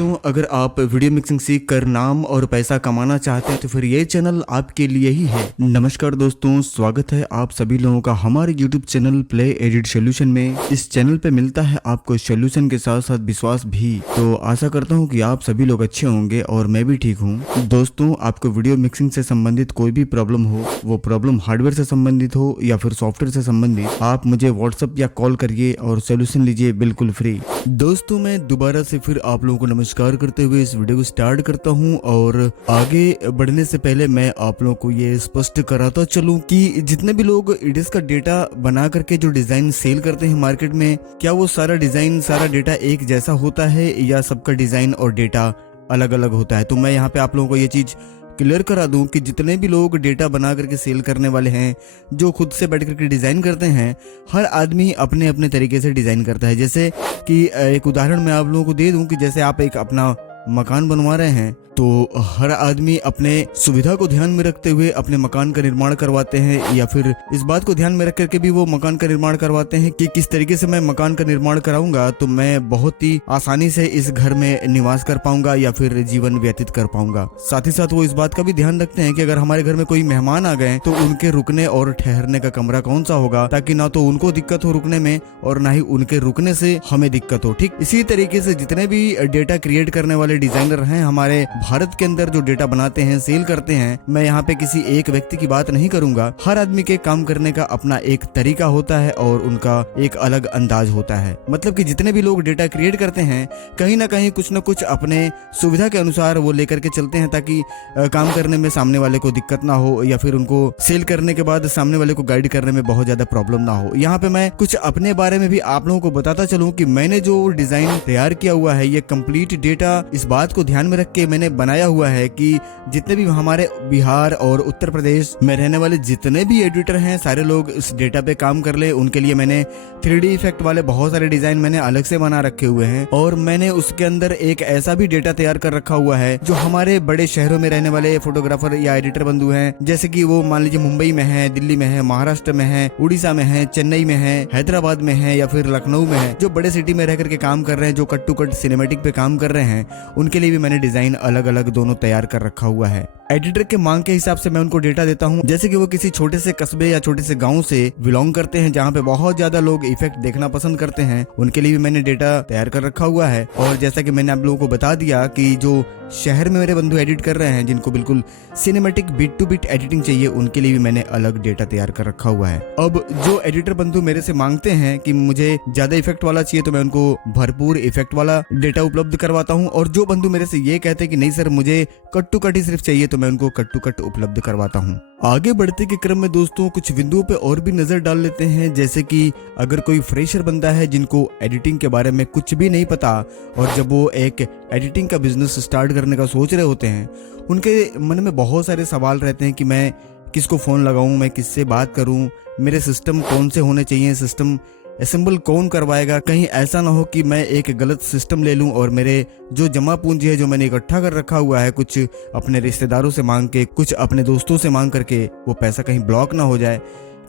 दोस्तों, अगर आप वीडियो मिक्सिंग सीख कर नाम और पैसा कमाना चाहते हैं तो फिर ये चैनल आपके लिए ही है। नमस्कार दोस्तों, स्वागत है आप सभी लोगों का हमारे YouTube channel play edit solution में। इस चैनल पे मिलता है आपको सोल्यूशन के साथ साथ विश्वास भी। तो आशा करता हूँ कि आप सभी लोग अच्छे होंगे और मैं भी ठीक हूँ। दोस्तों, आपको वीडियो मिक्सिंग से संबंधित कोई भी प्रॉब्लम हो, वो प्रॉब्लम हार्डवेयर से संबंधित हो या फिर सॉफ्टवेयर से संबंधित, आप मुझे व्हाट्सएप या कॉल करिए और सोल्यूशन लीजिए बिल्कुल फ्री। दोस्तों, मैं दोबारा से फिर आप लोगों को नमस्कार करते हुए इस वीडियो को स्टार्ट करता हूं और आगे बढ़ने से पहले मैं आप लोगों को ये स्पष्ट कराता चलूं कि जितने भी लोग इडिस का डेटा बना करके जो डिजाइन सेल करते हैं मार्केट में, क्या वो सारा डिजाइन सारा डेटा एक जैसा होता है या सबका डिजाइन और डेटा अलग अलग होता है। तो मैं यहाँ पे आप लोगों को ये चीज क्लियर करा दूं कि जितने भी लोग डेटा बना करके सेल करने वाले हैं, जो खुद से बैठ करके डिजाइन करते हैं, हर आदमी अपने अपने तरीके से डिजाइन करता है। जैसे कि एक उदाहरण मैं आप लोगों को दे दूं कि जैसे आप एक अपना मकान बनवा रहे हैं तो हर आदमी अपने सुविधा को ध्यान में रखते हुए अपने मकान का निर्माण करवाते हैं, या फिर इस बात को ध्यान में रख करके भी वो मकान का निर्माण करवाते हैं कि किस तरीके से मैं मकान का निर्माण कराऊंगा तो मैं बहुत ही आसानी से इस घर में निवास कर पाऊंगा या फिर जीवन व्यतीत कर पाऊंगा। साथ ही साथ वो इस बात का भी ध्यान रखते हैं कि अगर हमारे घर में कोई मेहमान आ गए तो उनके रुकने और ठहरने का कमरा कौन सा होगा, ताकि ना तो उनको दिक्कत हो रुकने में और ना ही उनके रुकने से हमें दिक्कत हो। ठीक इसी तरीके से जितने भी डेटा क्रिएट करने वाले डिजाइनर हैं हमारे भारत के अंदर, जो डेटा बनाते हैं सेल करते हैं, मैं यहाँ पे किसी एक व्यक्ति की बात नहीं करूंगा। हर आदमी के काम करने का अपना एक तरीका होता है और उनका एक अलग अंदाज होता है। मतलब कि जितने भी लोग डेटा क्रिएट करते हैं कहीं ना कहीं कुछ न कुछ अपने सुविधा के अनुसार वो लेकर के चलते हैं, ताकि काम करने में सामने वाले को दिक्कत ना हो या फिर उनको सेल करने के बाद सामने वाले को गाइड करने में बहुत ज्यादा प्रॉब्लम ना हो। यहाँ पे मैं कुछ अपने बारे में भी आप लोगों को बताता चलूँ कि मैंने जो डिजाइन तैयार किया हुआ है, ये कंप्लीट डेटा इस बात को ध्यान में रख के मैंने बनाया हुआ है कि जितने भी हमारे बिहार और उत्तर प्रदेश में रहने वाले जितने भी एडिटर हैं, सारे लोग इस डेटा पे काम कर ले। उनके लिए मैंने 3D इफेक्ट वाले बहुत सारे डिजाइन मैंने अलग से बना रखे हुए हैं और मैंने उसके अंदर एक ऐसा भी डेटा तैयार कर रखा हुआ है जो हमारे बड़े शहरों में रहने वाले फोटोग्राफर या एडिटर बंधु हैं, जैसे कि वो मान लीजिए मुंबई में है, दिल्ली में है, महाराष्ट्र में है, उड़ीसा में है, चेन्नई में है, हैदराबाद में है या फिर लखनऊ में है, जो बड़े सिटी में रह करके काम कर रहे हैं, जो कट टू कट सिनेमेटिक पे काम कर रहे हैं, उनके लिए भी मैंने डिजाइन अलग अलग दोनों तैयार कर रखा हुआ है। एडिटर के मांग के हिसाब से मैं उनको डेटा देता हूं, जैसे कि वो किसी छोटे से कस्बे या छोटे से गांव से बिलोंग करते हैं जहां पे बहुत ज्यादा लोग इफेक्ट देखना पसंद करते हैं, उनके लिए भी मैंने डेटा तैयार कर रखा हुआ है। और जैसा कि मैंने आप लोगों को बता दिया कि जो शहर में मेरे बंधु एडिट कर रहे हैं, जिनको बिल्कुल cinematic bit two bit editing चाहिए, उनके लिए भी मैंने अलग डेटा तैयार कर रखा हुआ है। अब जो एडिटर बंधु मेरे से मांगते हैं कि मुझे ज्यादा इफेक्ट वाला चाहिए तो मैं उनको भरपूर इफेक्ट वाला डेटा उपलब्ध करवाता हूँ, और जो बंधु मेरे से ये कहते हैं कि नहीं सर मुझे कट टू कट ही सिर्फ चाहिए तो मैं उनको कट टू कट उपलब्ध करवाता हूँ। आगे बढ़ते के क्रम में दोस्तों कुछ बिंदुओं पे और भी नजर डाल लेते हैं, जैसे कि अगर कोई फ्रेशर बंदा है जिनको एडिटिंग के बारे में कुछ भी नहीं पता और जब वो एक एडिटिंग का बिजनेस स्टार्ट करने का सोच रहे होते हैं, उनके मन में बहुत सारे सवाल रहते हैं कि मैं किसको फोन लगाऊं, मैं किससे बात करूं, मेरे सिस्टम कौन से होने चाहिए, सिस्टम असेंबल कौन करवाएगा, कहीं ऐसा ना हो कि मैं एक गलत सिस्टम ले लूं और मेरे जो जमा पूंजी है जो मैंने इकट्ठा कर रखा हुआ है, कुछ अपने रिश्तेदारों से मांग के, कुछ अपने दोस्तों से मांग करके, वो पैसा कहीं ब्लॉक ना हो जाए,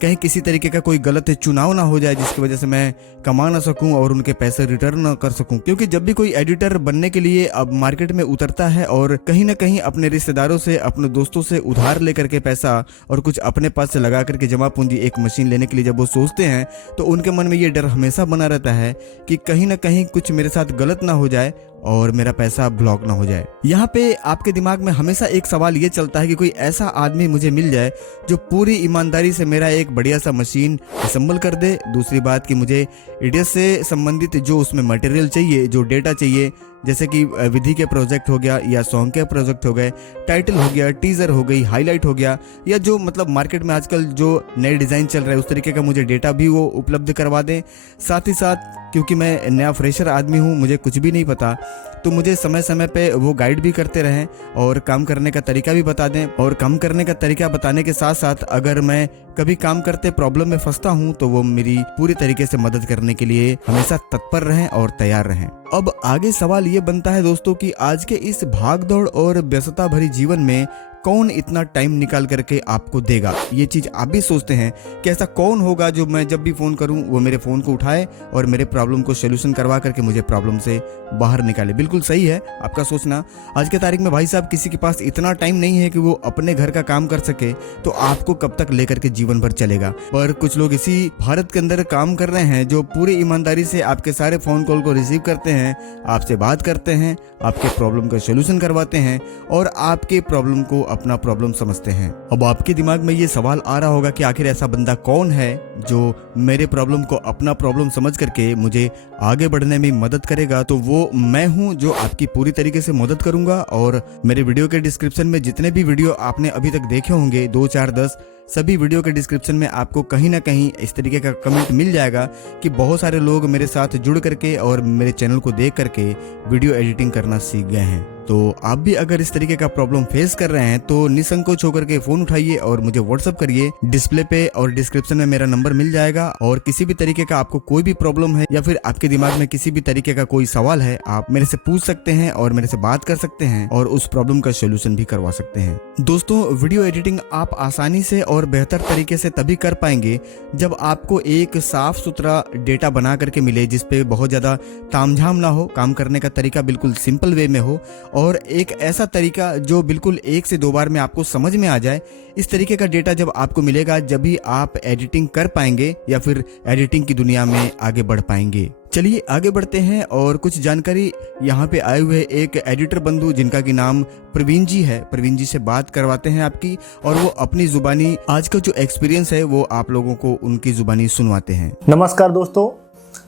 कहीं किसी तरीके का कोई गलत चुनाव ना हो जाए जिसकी वजह से मैं कमा ना सकूं और उनके पैसे रिटर्न ना कर सकूं। क्योंकि जब भी कोई एडिटर बनने के लिए अब मार्केट में उतरता है और कहीं ना कहीं अपने रिश्तेदारों से, अपने दोस्तों से उधार लेकर के पैसा और कुछ अपने पास से लगा करके जमा पूंजी एक मशीन लेने के लिए जब वो सोचते हैं, तो उनके मन में ये डर हमेशा बना रहता है कि कहीं ना कहीं कुछ मेरे साथ गलत ना हो जाए और मेरा पैसा ब्लॉक ना हो जाए। यहाँ पे आपके दिमाग में हमेशा एक सवाल ये चलता है कि कोई ऐसा आदमी मुझे मिल जाए जो पूरी ईमानदारी से मेरा एक बढ़िया सा मशीन असेंबल कर दे। दूसरी बात कि मुझे इडियस से संबंधित जो उसमें मटेरियल चाहिए, जो डेटा चाहिए, जैसे कि विधि के प्रोजेक्ट हो गया या सॉन्ग के प्रोजेक्ट हो गए, टाइटल हो गया, टीजर हो गई, हाईलाइट हो गया, या जो मतलब मार्केट में आजकल जो नए डिजाइन चल रहा है उस तरीके का मुझे डेटा भी वो उपलब्ध करवा दें। साथ ही साथ क्योंकि मैं नया फ्रेशर आदमी हूँ, मुझे कुछ भी नहीं पता, तो मुझे समय समय पे वो गाइड भी करते रहें और काम करने का तरीका भी बता दें। और काम करने का तरीका बताने के साथ साथ अगर मैं कभी काम करते प्रॉब्लम में फंसता हूँ तो वो मेरी पूरी तरीके से मदद करने के लिए हमेशा तत्पर रहें और तैयार रहें। अब आगे सवाल ये बनता है दोस्तों कि आज के इस भागदौड़ और व्यस्तता भरी जीवन में कौन इतना टाइम निकाल करके आपको देगा? ये चीज आप भी सोचते हैं कि ऐसा कौन होगा जो मैं जब भी फोन करूं वो मेरे फोन को उठाए और मेरे प्रॉब्लम को सोल्यूशन करवा करके मुझे प्रॉब्लम से बाहर निकाले। बिल्कुल सही है आपका सोचना। आज के तारीख में भाई साहब किसी के पास इतना टाइम नहीं है कि वो अपने घर का काम कर सके, तो आपको कब तक लेकर के जीवन भर चलेगा। पर कुछ लोग इसी भारत के अंदर काम कर रहे हैं जो पूरी ईमानदारी से आपके सारे फोन कॉल को रिसीव करते हैं, आपसे बात करते हैं, आपके प्रॉब्लम का सोल्यूशन करवाते हैं और आपके प्रॉब्लम को अपना प्रॉब्लम समझते हैं। अब आपके दिमाग में ये सवाल आ रहा होगा कि आखिर ऐसा बंदा कौन है जो मेरे प्रॉब्लम को अपना प्रॉब्लम समझ करके मुझे आगे बढ़ने में मदद करेगा। तो वो मैं हूं जो आपकी पूरी तरीके से मदद करूंगा। और मेरे वीडियो के डिस्क्रिप्शन में जितने भी वीडियो आपने अभी तक देखे होंगे 2 4 10, सभी वीडियो के डिस्क्रिप्शन में आपको कहीं ना कहीं इस तरीके का कमेंट मिल जाएगा कि बहुत सारे लोग मेरे साथ जुड़ करके और मेरे चैनल को देख करके वीडियो एडिटिंग करना सीख गए हैं। तो आप भी अगर इस तरीके का प्रॉब्लम फेस कर रहे हैं तो निसंकोच होकर के फोन उठाइए और मुझे व्हाट्सअप करिए। डिस्प्ले पे और डिस्क्रिप्शन में मेरा नंबर मिल जाएगा। और किसी भी तरीके का आपको कोई भी प्रॉब्लम है या फिर आपके दिमाग में किसी भी तरीके का कोई सवाल है, आप मेरे से पूछ सकते हैं और मेरे से बात कर सकते हैं और उस प्रॉब्लम का सोल्यूशन भी करवा सकते हैं। दोस्तों, वीडियो एडिटिंग आप आसानी से और बेहतर तरीके से तभी कर पाएंगे जब आपको एक साफ सुथरा डेटा बना करके मिले, जिसपे बहुत ज्यादा तामझाम ना हो, काम करने का तरीका बिल्कुल सिंपल वे में हो और एक ऐसा तरीका जो बिल्कुल 1 से 2 बार में आपको समझ में आ जाए। इस तरीके का डेटा जब आपको मिलेगा जब भी आप एडिटिंग कर पाएंगे या फिर एडिटिंग की दुनिया में आगे बढ़ पाएंगे। चलिए आगे बढ़ते हैं और कुछ जानकारी यहाँ पे आए हुए एक एडिटर बंधु जिनका की नाम प्रवीण जी है, प्रवीण जी से बात करवाते हैं आपकी और वो अपनी जुबानी आज का जो एक्सपीरियंस है वो आप लोगों को उनकी जुबानी सुनवाते हैं। नमस्कार दोस्तों,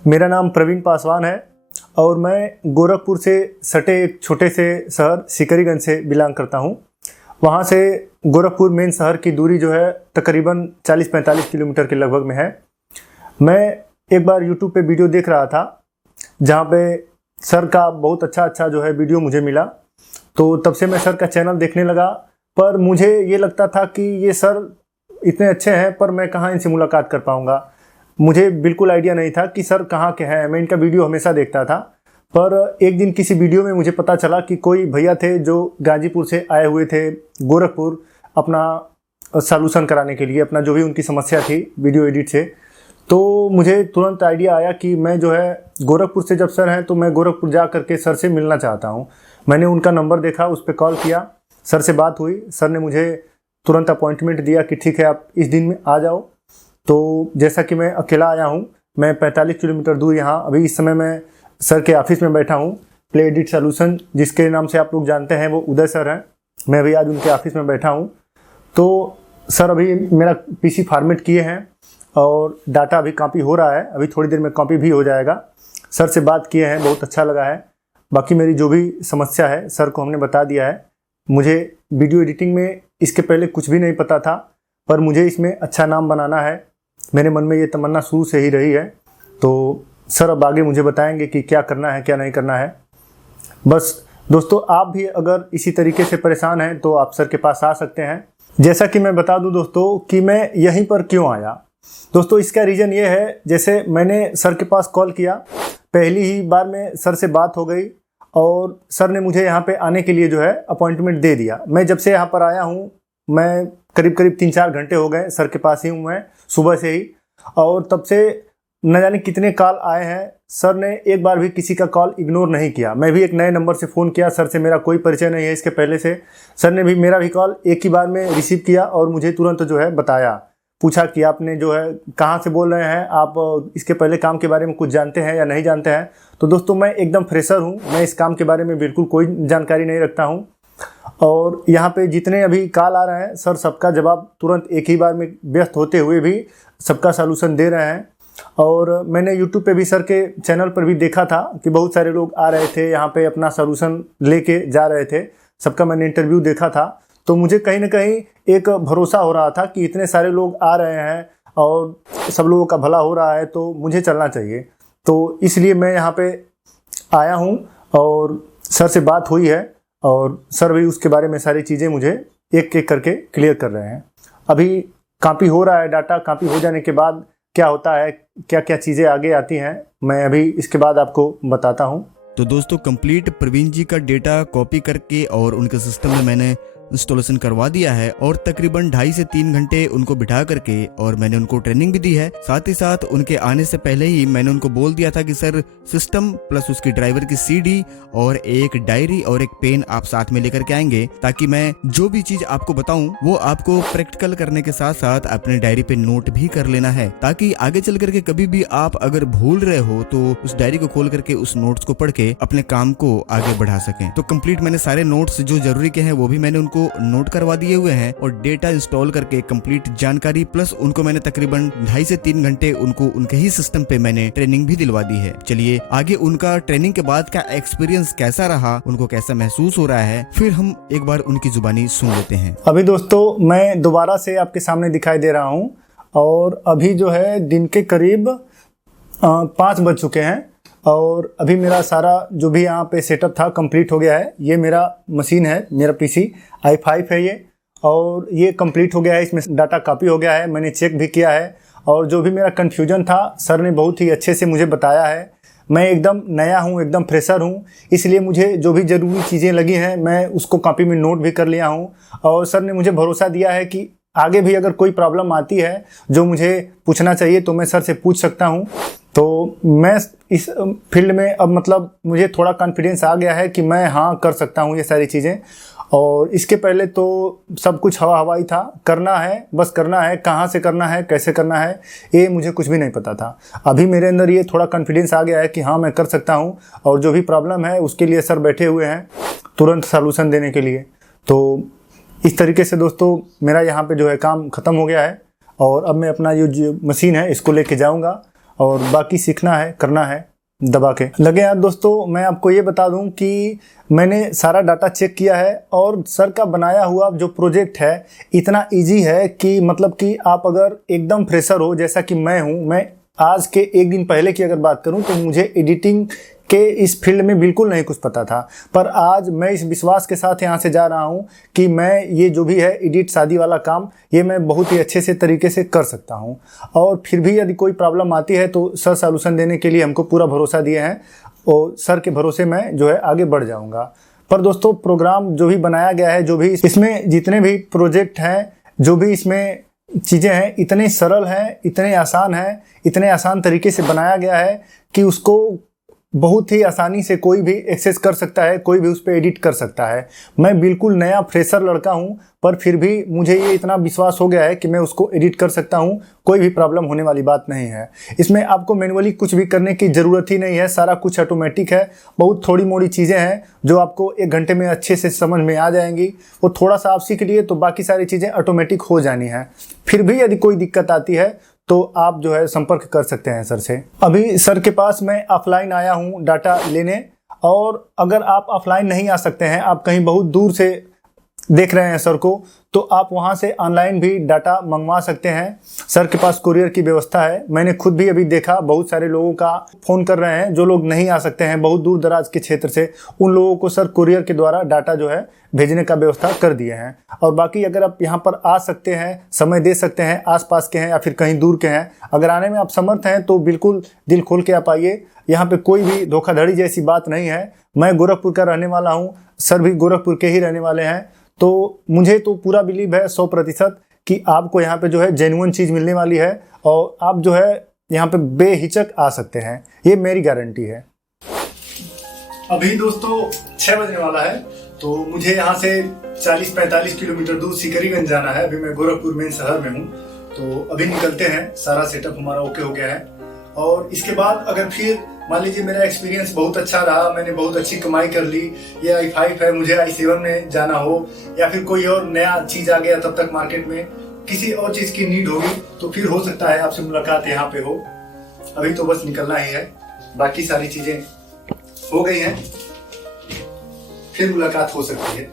मेरा नाम प्रवीण पासवान है और मैं गोरखपुर से सटे एक छोटे से शहर सिकरीगंज से बिलोंग करता हूँ। वहाँ से गोरखपुर मेन शहर की दूरी जो है तकरीबन 40-45 किलोमीटर के लगभग में है। मैं एक बार YouTube पे वीडियो देख रहा था जहाँ पे सर का बहुत अच्छा जो है वीडियो मुझे मिला, तो तब से मैं सर का चैनल देखने लगा। पर मुझे ये लगता था कि ये सर इतने अच्छे हैं पर मैं कहाँ इनसे मुलाकात कर पाऊँगा। मुझे बिल्कुल आइडिया नहीं था कि सर कहाँ के हैं। मैं इनका वीडियो हमेशा देखता था, पर एक दिन किसी वीडियो में मुझे पता चला कि कोई भैया थे जो गाजीपुर से आए हुए थे गोरखपुर अपना सॉल्यूशन कराने के लिए, अपना जो भी उनकी समस्या थी वीडियो एडिट से। तो मुझे तुरंत आइडिया आया कि मैं जो है गोरखपुर से जब सर हैं तो मैं गोरखपुर जा करके सर से मिलना चाहता हूँ। मैंने उनका नंबर देखा, उस पर कॉल किया, सर से बात हुई। सर ने मुझे तुरंत अपॉइंटमेंट दिया कि ठीक है आप इस दिन में आ जाओ। तो जैसा कि मैं अकेला आया हूँ, मैं 45 किलोमीटर दूर यहाँ अभी इस समय मैं सर के ऑफिस में बैठा हूँ। प्ले एडिट सॉल्यूशन जिसके नाम से आप लोग जानते हैं वो उदय सर हैं। मैं अभी आज उनके ऑफिस में बैठा हूँ। तो सर अभी मेरा पीसी फॉर्मेट किए हैं और डाटा अभी कॉपी हो रहा है, अभी थोड़ी देर में कॉपी भी हो जाएगा। सर से बात किए हैं, बहुत अच्छा लगा है। बाकी मेरी जो भी समस्या है सर को हमने बता दिया है। मुझे वीडियो एडिटिंग में इसके पहले कुछ भी नहीं पता था, पर मुझे इसमें अच्छा नाम बनाना है। मेरे मन में ये तमन्ना शुरू से ही रही है। तो सर अब आगे मुझे बताएंगे कि क्या करना है क्या नहीं करना है। बस दोस्तों, आप भी अगर इसी तरीके से परेशान हैं तो आप सर के पास आ सकते हैं। जैसा कि मैं बता दूं दोस्तों कि मैं यहीं पर क्यों आया। दोस्तों इसका रीज़न ये है, जैसे मैंने सर के पास कॉल किया, पहली ही बार में सर से बात हो गई और सर ने मुझे यहाँ पे आने के लिए जो है अपॉइंटमेंट दे दिया। मैं जब से यहाँ पर आया हूँ, मैं करीब 3-4 घंटे हो गए सर के पास ही हूँ मैं, सुबह से ही। और तब से न जाने कितने कॉल आए हैं, सर ने एक बार भी किसी का कॉल इग्नोर नहीं किया। मैं भी एक नए नंबर से फ़ोन किया, सर से मेरा कोई परिचय नहीं है इसके पहले से। सर ने भी मेरा भी कॉल एक ही बार में रिसीव किया और मुझे तुरंत जो है बताया, पूछा कि आपने जो है कहाँ से बोल रहे हैं, आप इसके पहले काम के बारे में कुछ जानते हैं या नहीं जानते हैं। तो दोस्तों मैं एकदम फ्रेशर हूँ, मैं इस काम के बारे में बिल्कुल कोई जानकारी नहीं रखता हूँ। और यहाँ पे जितने अभी कॉल आ रहे हैं सर सबका जवाब तुरंत एक ही बार में व्यस्त होते हुए भी सबका सॉल्यूशन दे रहे हैं। और मैंने YouTube पे भी सर के चैनल पर भी देखा था कि बहुत सारे लोग आ रहे थे यहाँ पे अपना सॉल्यूशन लेके जा रहे थे, सबका मैंने इंटरव्यू देखा था। तो मुझे कहीं ना कहीं एक भरोसा हो रहा था कि इतने सारे लोग आ रहे हैं और सब लोगों का भला हो रहा है तो मुझे चलना चाहिए। तो इसलिए मैं यहाँ पे आया हूँ और सर से बात हुई है और सर भी उसके बारे में सारी चीज़ें मुझे एक एक करके क्लियर कर रहे हैं। अभी कॉपी हो रहा है डाटा, कॉपी हो जाने के बाद क्या होता है, क्या क्या चीज़ें आगे आती हैं, मैं अभी इसके बाद आपको बताता हूँ। तो दोस्तों कंप्लीट प्रवीण जी का डेटा कॉपी करके और उनके सिस्टम में मैंने इंस्टॉलेशन करवा दिया है और तकरीबन 2.5 से 3 घंटे उनको बिठा करके और मैंने उनको ट्रेनिंग भी दी है। साथ ही साथ उनके आने से पहले ही मैंने उनको बोल दिया था कि सर सिस्टम प्लस उसकी ड्राइवर की CD और एक डायरी और एक पेन आप साथ में लेकर के आएंगे, ताकि मैं जो भी चीज आपको बताऊं वो आपको प्रैक्टिकल करने के साथ साथ अपने डायरी पे नोट भी कर लेना है, ताकि आगे चल करके कभी भी आप अगर भूल रहे हो तो उस डायरी को खोल करके उस नोट्स को पढ़ के अपने काम को आगे बढ़ा सकें। तो कंप्लीट मैंने सारे नोट्स जो जरूरी के हैं वो भी मैंने उनको नोट करवा दिए हुए हैं और डेटा इंस्टॉल करके कंप्लीट जानकारी प्लस उनको मैंने तकरीबन 2.5 से 3 घंटे उनको उनके ही सिस्टम पे मैंने ट्रेनिंग भी दिलवा दी है। चलिए आगे उनका ट्रेनिंग के बाद का एक्सपीरियंस कैसा रहा, उनको कैसा महसूस हो रहा है, फिर हम एक बार उनकी जुबानी सुन लेते हैं। अभी दोस्तों मैं दोबारा से आपके सामने दिखाई दे रहा हूँ और अभी जो है दिन के करीब 5 बज चुके हैं और अभी मेरा सारा जो भी यहाँ पे सेटअप था कंप्लीट हो गया है। ये मेरा मशीन है, मेरा PC i5 है ये, और ये कंप्लीट हो गया है। इसमें डाटा कॉपी हो गया है, मैंने चेक भी किया है और जो भी मेरा कन्फ्यूजन था सर ने बहुत ही अच्छे से मुझे बताया है। मैं एकदम नया हूँ, एकदम फ्रेशर हूँ, इसलिए मुझे जो भी ज़रूरी चीज़ें लगी हैं मैं उसको कॉपी में नोट भी कर लिया हूँ और सर ने मुझे भरोसा दिया है कि आगे भी अगर कोई प्रॉब्लम आती है जो मुझे पूछना चाहिए तो मैं सर से पूछ सकता हूँ। तो मैं इस फील्ड में अब मतलब मुझे थोड़ा कॉन्फिडेंस आ गया है कि मैं हाँ कर सकता हूँ ये सारी चीज़ें। और इसके पहले तो सब कुछ हवा हवाई था, करना है बस करना है, कहाँ से करना है कैसे करना है ये मुझे कुछ भी नहीं पता था। अभी मेरे अंदर ये थोड़ा कॉन्फिडेंस आ गया है कि हाँ मैं कर सकता हूँ और जो भी प्रॉब्लम है उसके लिए सर बैठे हुए हैं तुरंत सॉल्यूशन देने के लिए। तो इस तरीके से दोस्तों मेरा यहाँ पे जो है काम ख़त्म हो गया है और अब मैं अपना ये जो मशीन है इसको लेके जाऊँगा और बाकी सीखना है, करना है दबा के। लगे यार दोस्तों, मैं आपको ये बता दूं कि मैंने सारा डाटा चेक किया है और सर का बनाया हुआ जो प्रोजेक्ट है इतना इजी है कि मतलब कि आप अगर एकदम फ्रेशर हो जैसा कि मैं हूं, मैं आज के 1 दिन पहले की अगर बात करूं तो मुझे एडिटिंग के इस फील्ड में बिल्कुल नहीं कुछ पता था, पर आज मैं इस विश्वास के साथ यहाँ से जा रहा हूँ कि मैं ये जो भी है एडिट शादी वाला काम ये मैं बहुत ही अच्छे से तरीके से कर सकता हूँ। और फिर भी यदि कोई प्रॉब्लम आती है तो सर सॉल्यूशन देने के लिए हमको पूरा भरोसा दिए हैं और सर के भरोसे मैं जो है आगे बढ़ जाऊँगा। पर दोस्तों प्रोग्राम जो भी बनाया गया है, जो भी इसमें जितने भी प्रोजेक्ट हैं, जो भी इसमें चीज़ें हैं, इतने सरल हैं, इतने आसान हैं, इतने आसान तरीके से बनाया गया है कि उसको बहुत ही आसानी से कोई भी एक्सेस कर सकता है, कोई भी उस पर एडिट कर सकता है। मैं बिल्कुल नया फ्रेशर लड़का हूं, पर फिर भी मुझे ये इतना विश्वास हो गया है कि मैं उसको एडिट कर सकता हूं, कोई भी प्रॉब्लम होने वाली बात नहीं है। इसमें आपको मैनुअली कुछ भी करने की ज़रूरत ही नहीं है, सारा कुछ ऑटोमेटिक है। बहुत थोड़ी मोड़ी चीज़ें हैं जो आपको 1 घंटे में अच्छे से समझ में आ जाएंगी, वो थोड़ा सा आप सीख लिए तो बाकी सारी चीज़ें ऑटोमेटिक हो जानी है। फिर भी यदि कोई दिक्कत आती है तो आप जो है संपर्क कर सकते हैं सर से। अभी सर के पास मैं ऑफलाइन आया हूँ डाटा लेने, और अगर आप ऑफलाइन नहीं आ सकते हैं, आप कहीं बहुत दूर से देख रहे हैं सर को, तो आप वहां से ऑनलाइन भी डाटा मंगवा सकते हैं। सर के पास कुरियर की व्यवस्था है। मैंने खुद भी अभी देखा बहुत सारे लोगों का फ़ोन कर रहे हैं जो लोग नहीं आ सकते हैं बहुत दूर दराज के क्षेत्र से, उन लोगों को सर कुरियर के द्वारा डाटा जो है भेजने का व्यवस्था कर दिए हैं। और बाकी अगर आप यहाँ पर आ सकते हैं, समय दे सकते हैं, आसपास के हैं या फिर कहीं दूर के हैं, अगर आने में आप समर्थ हैं तो बिल्कुल दिल खोल के आप आइए। यहाँ पे कोई भी धोखाधड़ी जैसी बात नहीं है। मैं गोरखपुर का रहने वाला हूँ, सर भी गोरखपुर के ही रहने वाले हैं, तो मुझे तो पूरा बिलीव है 100% कि आपको यहाँ पे जो है जेन्युइन चीज़ मिलने वाली है और आप जो है यहाँ पे बेहिचक आ सकते हैं, ये मेरी गारंटी है। अभी दोस्तों 6 बजने वाला है, तो मुझे यहाँ से 40-45 किलोमीटर दूर सिकरीगंज जाना है। अभी मैं गोरखपुर मेन शहर में हूँ, तो अभी निकलते हैं। सारा सेटअप हमारा ओके हो गया है और इसके बाद अगर फिर मान लीजिए मेरा एक्सपीरियंस बहुत अच्छा रहा, मैंने बहुत अच्छी कमाई कर ली, ये i5 है, मुझे i7 में जाना हो या फिर कोई और नया चीज़ आ गया तब तक मार्केट में किसी और चीज़ की नीड होगी, तो फिर हो सकता है आपसे मुलाकात यहाँ पे हो। अभी तो बस निकलना ही है, बाकी सारी चीज़ें हो गई हैं, फिर मुलाकात हो सकती है।